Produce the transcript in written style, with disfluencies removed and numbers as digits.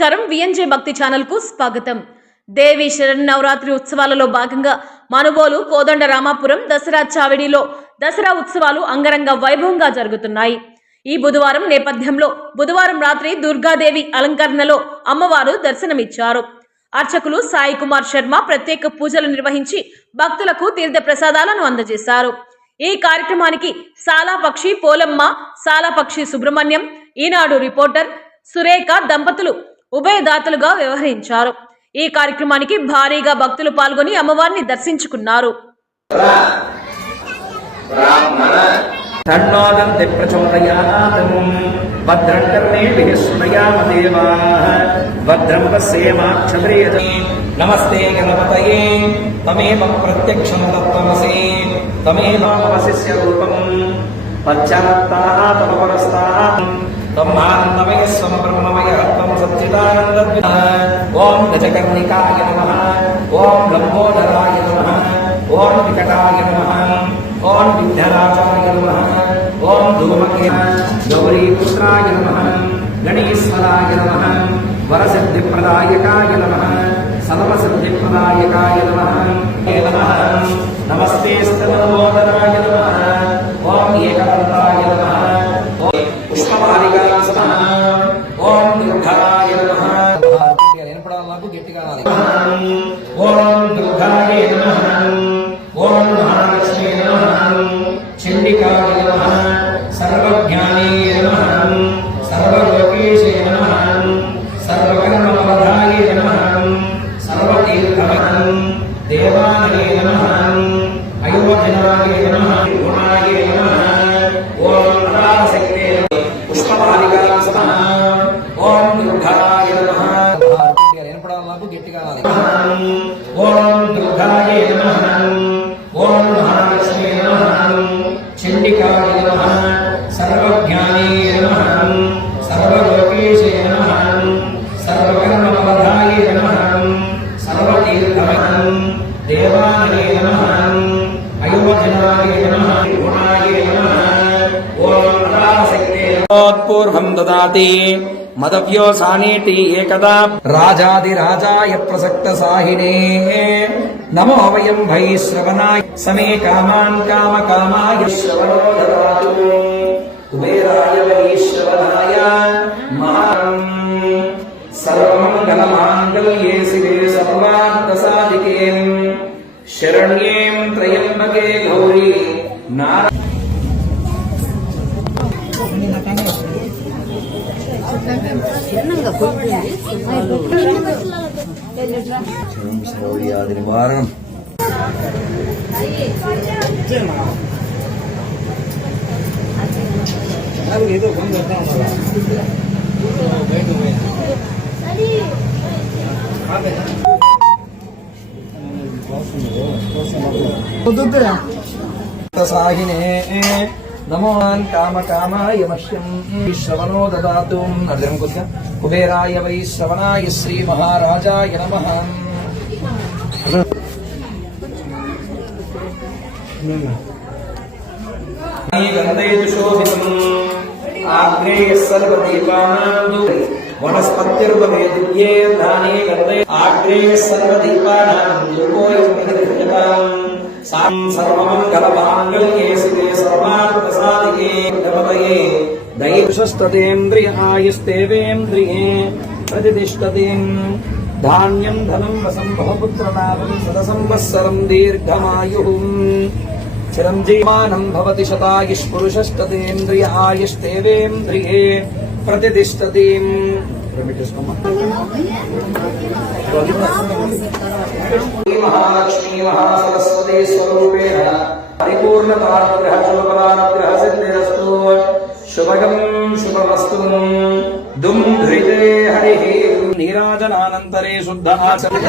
నమస్కారం విఎన్జే భక్తి ఛానల్ కు స్వాగతం. దేవి శరన్నవరాత్రి ఉత్సవాలలో భాగంగా మనుబోలు కోదండ రామాపురం దసరా చావిడిలో దసరా ఉత్సవాలు అంగరంగ వైభవంగా జరుగుతున్నాయి. ఈ బుధవారం నేపథ్యంలో బుధవారం రాత్రి దుర్గాదేవి అలంకరణలో అమ్మవారు దర్శనమిచ్చారు. అర్చకులు సాయి కుమార్ శర్మ ప్రత్యేక పూజలు నిర్వహించి భక్తులకు తీర్థ ప్రసాదాలను అందజేశారు. ఈ కార్యక్రమానికి సాలాపక్షి పోలమ్మ, సాలాపక్షి సుబ్రహ్మణ్యం, ఈనాడు రిపోర్టర్ సురేఖ దంపతులు ఉభయదాతలుగా వ్యవహరించారు. ఈ కార్యక్రమానికి భారీగా భక్తులు పాల్గొని అమ్మవారిని దర్శించుకున్నారు. నమస్తే గణపతయే తమేవ ప్రత్యక్షం తత్వమసి తమేవ అవశిష్య రూపం పశ్చాత్తాః తమపరస్తాః తమానందమయ స్వం బ్రహ్మమయ త్వం సచ్చిదానందద్వితః. ఓం గజకర్ణికాయ నమః, ఓం లంబోదరాయ నమః, ఓం వికటాయ నమః, ఓం విఘ్నరాజాయ నమః, ఓం ధూమకేయ గౌరీపుత్రాయ నమః, గణేశ్వరాయ నమః, వరసిద్ధిప్రదాయకాయ నమః, సర్వసిద్ధిప్రదాయకాయ నమః. నమస్తే స్తనోదరాయ నమః, ఓం ఏకదంతాయ నమః, పుష్పమాలికాయ నమః, ఓం దుర్గాయ నమః. గట్టిగా ఓం దుర్గాయ నమః, ఓం మహాలక్ష్మీ నమః, చండికాయ నమః, సర్వజ్ఞానాయ నమః, సర్వలోకేశే నమః, సర్వకర్మఫలదాయ నమః, సర్వతీర్థమయం దేవాయ నమః, అయోధ్యనాయ నమః, గుణాయ నమః, ఓం పరాశక్తే పుష్పమాలికాయ నమః, ఓం దుర్గాయ నమః. గట్టిగా ఓం దుర్గాయ నమః, ఓం మహాలక్ష్మీ నమః, చండికాయ నమః, సర్వజ్ఞానాయ నమః, సర్వలోకేశే నమః, సర్వకర్మఫలదాయ నమః, సర్వతీర్థమయం దేవాయ నమః, అయోధ్యనాయ నమః, గుణాయ నమః, ఓం పరాశక్తే పూర్వం దదాతి మదవ్యో సానేటి ఏకదా రాజాదిరాజాయ ప్రసక్త సాహినే నమో వయం వైశ్రవణాయ సమే కామాన్ కామకామాయ శ్రవణో దదాతు కుబేరాయ వైశ్రవణాయ మహాం సర్వమంగళమాంగళ్యే శివే సర్వార్థసాధికే శరణ్యే త్రయంబకే గౌరీ నారాయణ. సాహినే నమోన్ కామకామాయ మహ్యం శ్రవణో దదాతు. అర్థం కొద్దిగా కుబేరాయ వై శ్రవణాయ శ్రీ మహారాజాయ నమః. ఆగ్నేయ సర్వదీపానాం వనస్పత్యుర్వమే దివ్యే ధానే గంధే ఆగ్నేయ సర్వదీపానాం ధూపోయం ప్రతిగృహ్యతాం సర్వమంగళమాంగళ్యే శివే సర్వార్థసాధికే నమః. దైవశస్తేంద్రియాయస్తేవేంద్రియే ప్రతిష్ఠతే ధాన్యం ధనం వసం బహుపుత్రలాభం శతసంవత్సరం దీర్ఘమాయుః చిరంజీవానం భవతి శతాయుష్పురుషస్తేంద్రియాయస్తేవేంద్రియే ప్రతిష్ఠతే. మహాలక్ష్మీ మహాసరస్వతి స్వరూపేణ పరిపూర్ణతానుగ్రహ శుభఫలానుగ్రహ సిద్ధిరస్తు. శుభగం శుభవస్తు. దుమ్ ధృతే హరిః. నీరాజనానంతరే శుద్ధ ఆచరణ.